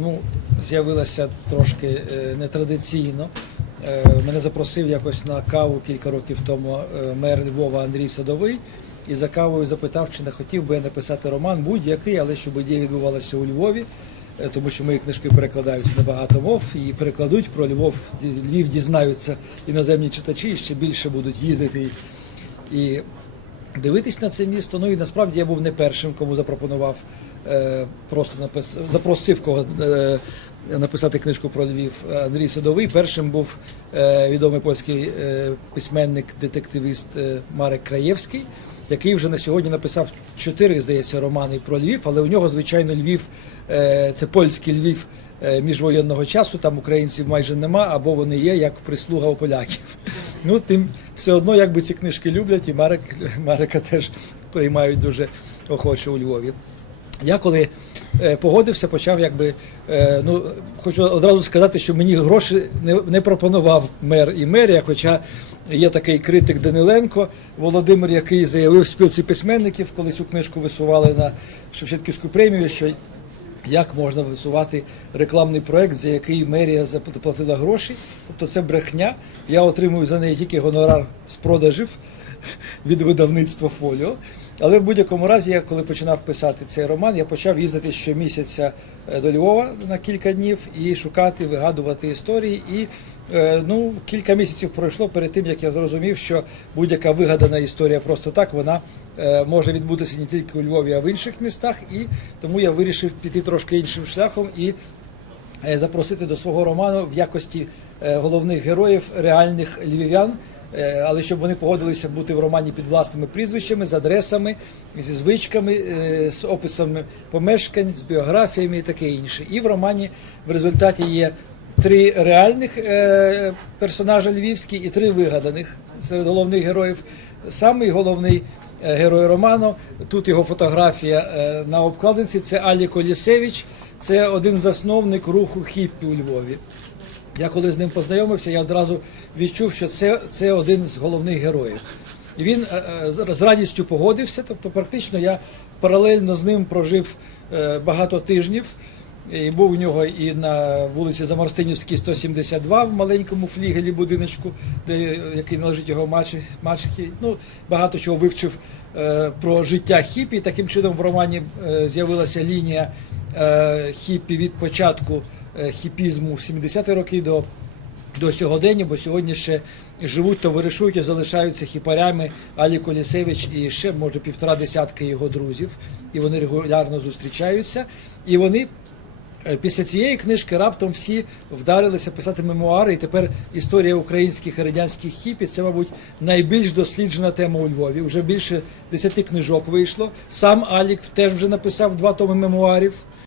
ну, з'явилася трошки е, нетрадиційно. Е, Мене запросив якось на каву кілька років тому е, мер Львова Андрій Садовий. І за кавою запитав, чи не хотів би я написати роман будь-який, але щоб дія відбувалася у Львові, тому що мої книжки перекладаються на багато мов і перекладуть про Львов. Львів дізнаються іноземні читачі, і ще більше будуть їздити і дивитись на це місто. Ну і насправді я був не першим, кому запропонував е, просто напис... запросив кого е, написати книжку про Львів. Андрій Садовий. Першим був е, відомий польський е, письменник, детективіст е, Марек Краєвський, який вже на сьогодні написав чотири, здається, романи про Львів, але у нього, звичайно, Львів е, це польський Львів. е, Міжвоєнного часу там українців майже нема, або вони є як прислуга у поляків. Ну тим все одно, якби ці книжки люблять, і Марек Марека теж приймають дуже охоче у Львові. Я коли е, погодився, почав якби е, ну хочу одразу сказати, що мені гроші не, не пропонував мер і мерія, хоча є такий критик Даниленко Володимир, який заявив в спілці письменників, коли цю книжку висували на Шевченківську премію, що як можна висувати рекламний проект, за який мерія заплатила гроші. Тобто це брехня. Я отримую за неї тільки гонорар з продажів від видавництва Фоліо. Але в будь-якому разі, я коли починав писати цей роман, я почав їздити щомісяця е, до Львова на кілька днів і шукати, вигадувати історії. І е, ну, кілька місяців пройшло перед тим, як я зрозумів, що будь-яка вигадана історія просто так вона е, може відбутися не тільки у Львові, а в інших містах. І тому я вирішив піти трошки іншим шляхом і запросити до свого роману в якості головних героїв реальних львів'ян. Е, Але щоб вони погодилися бути в романі під власними прізвищами, з адресами, зі звичками, е, з описами помешкань, з біографіями і таке інше. І в романі в результаті є три реальних е, персонажа львівські і три вигаданих серед головних героїв. Самий головний герой роману. Тут його фотографія на обкладинці. Це Алі Колісевич, це один засновник руху хіппі у Львові. Я коли з ним познайомився, я одразу відчув, що це, це один з головних героїв. І він е, е, з радістю погодився. Тобто, практично я паралельно з ним прожив е, багато тижнів. І був у нього і на вулиці Замарстинівській, 172 в маленькому флігелі будиночку, де який належить його маче- мачехі. Ну багато чого вивчив е, про життя хіпі. Таким чином в романі е, з'явилася лінія е, хіпі від початку хіпізму в 70-ті роки до до сьогодення, бо сьогодні ще живуть, товаришують і залишаються хіпарями Алі Колісевич і ще може півтора десятки його друзів, і вони регулярно зустрічаються. І вони е, після цієї книжки раптом всі вдарилися писати мемуари. І тепер історія українських і радянських хіпі це, мабуть, найбільш досліджена тема у Львові. Вже більше десяти книжок вийшло. Сам Алік теж вже написав два томи мемуарів.